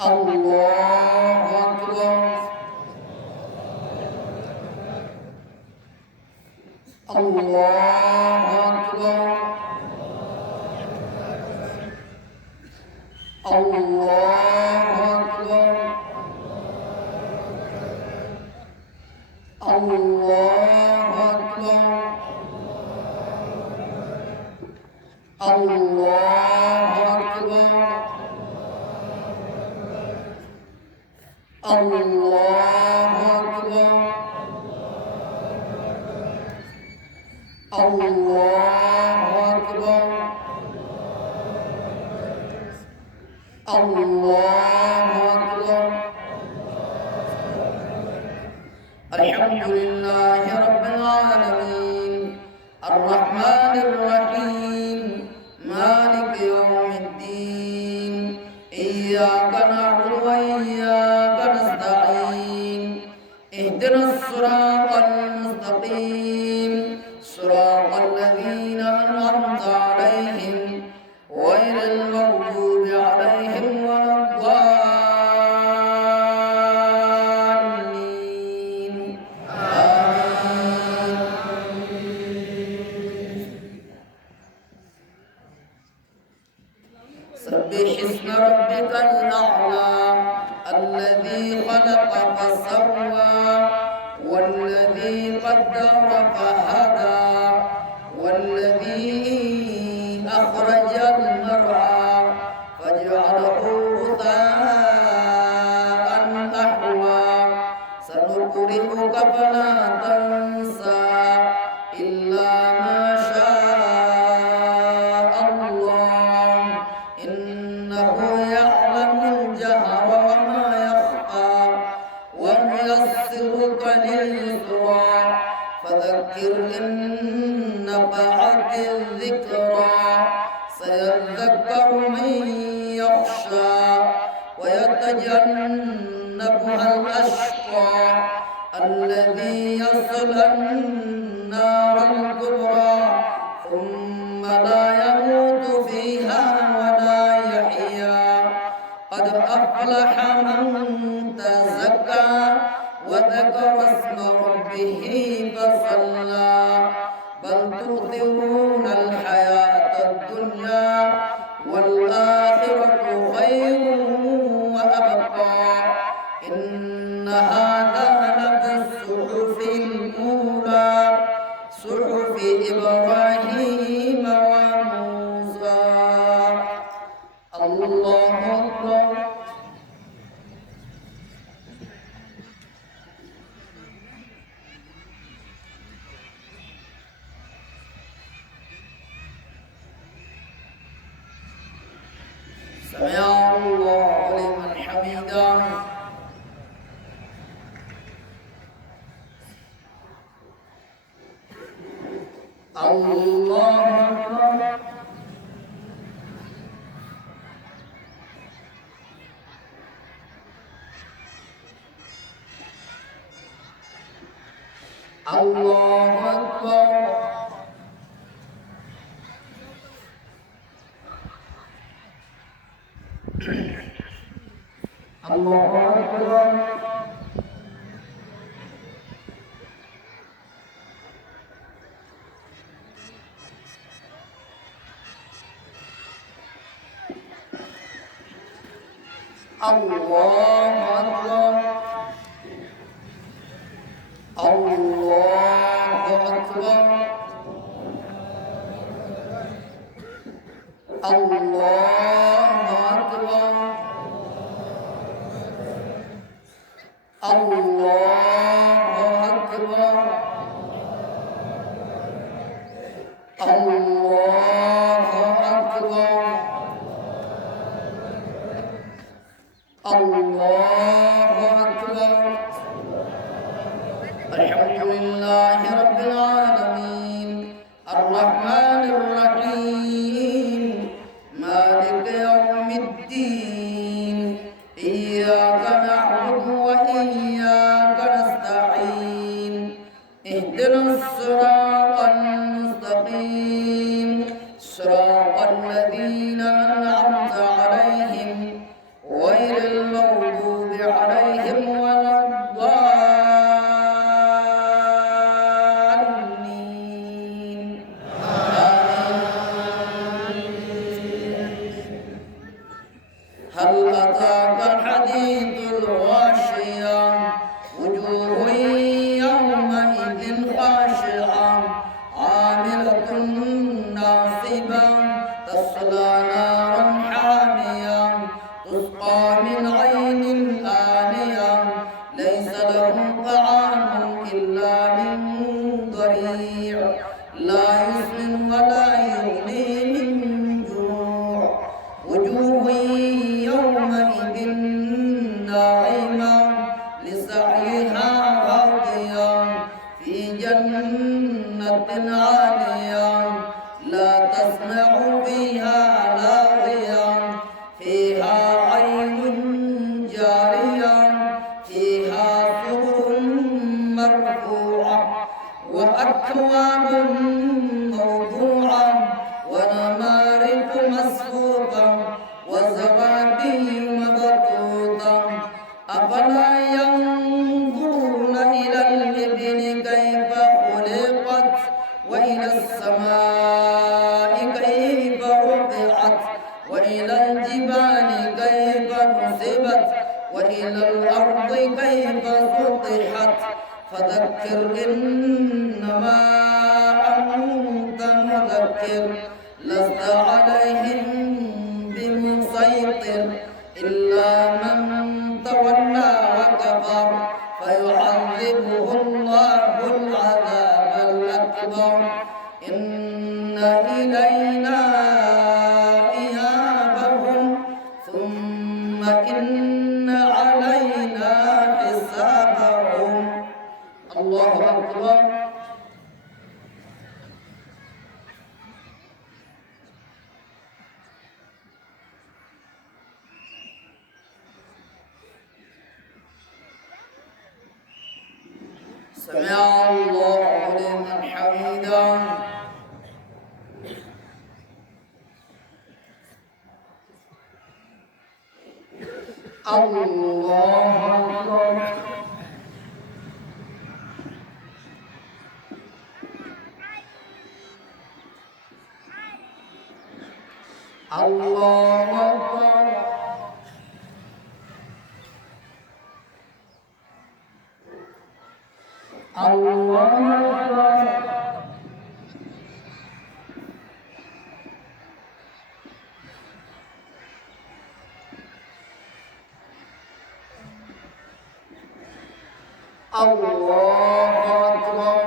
الله أكبر الله أكبر الله أكبر الله أكبر الله أكبر الله أكبر الله أكبر الله أكبر الحمد لله رب العالمين الرحمن الرحيم مالك يوم الدين إياك نعبد وإياك نستعين اهدنا الصراط المستقيم صراط الذين أنعمت عليهم غير المغضوب عليهم ولا الضالين آمين سبح اسم ربك الأعلى الذي خلق فسوى والذي قدر فهدى والذي أخرج المرعى فجعله غثاء أحوى سنقرئك فلا تنسى إلا ما شاء الله إنه يعلم الجهر وما يخفى ونيسرك لليسرى فذكر إن نفعت الذكرى سيذكر من يخشى ويتجنبها الأشقى الذي يصلى النار الكبرى ثم لا يموت فيها ولا يحيا قد أفلح من تزكى وذكر اسم ربه فصلى بل تؤثرون الحياة الدنيا والآخرة خير وأبقى إن هذا لفي الصحف الأولى صحف إبراهيم وموسى الله أكبر سمع الله لمن حمده الله أكبر الله أكبر الله أكبر الله أكبر الله أكبر الله أكبر الله أكبر الله أكبر الله أكبر الحمد لله رب العالمين الرحمن الرحيم مالك يوم الدين إياك نعبد وإياك نستعين اهدنا الصراط المستقيم صراط الذين أنعمت عليهم غير هل أتاك الحديث الغاشية وجوه يومئذ خاشعة عاملة ناصبة تصلى نارا حامية تسقى من عين آنية ليس لهم طعام إلا من ضريع لا يسمن ولا يغني من جوع وجوه يومئذ ناعمة لسعيها راضية في جنة عالية لا تسمع فيها لاغية فيها عين جارية فيها سرر مرفوعة وأكواب موضوعة ونمارق مصفوفة وزرابي مبثوثة أفلا ينظرون إلى الإبل كيف خلقت وإلى السماء كيف رفعت وإلى الجبال كيف نصبت وإلى الأرض كيف سطحت فذكر إنما أنت مذكر لست عليهم بمسيطر إلا من تولى وكفر فيعذبه الله العذاب الأكبر إن إلينا إيابهم ثم إن علينا حسابهم الله أكبر سمع الله لمن حمده الله أكبر الله أكبر الله أكبر الله أكبر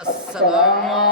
السلام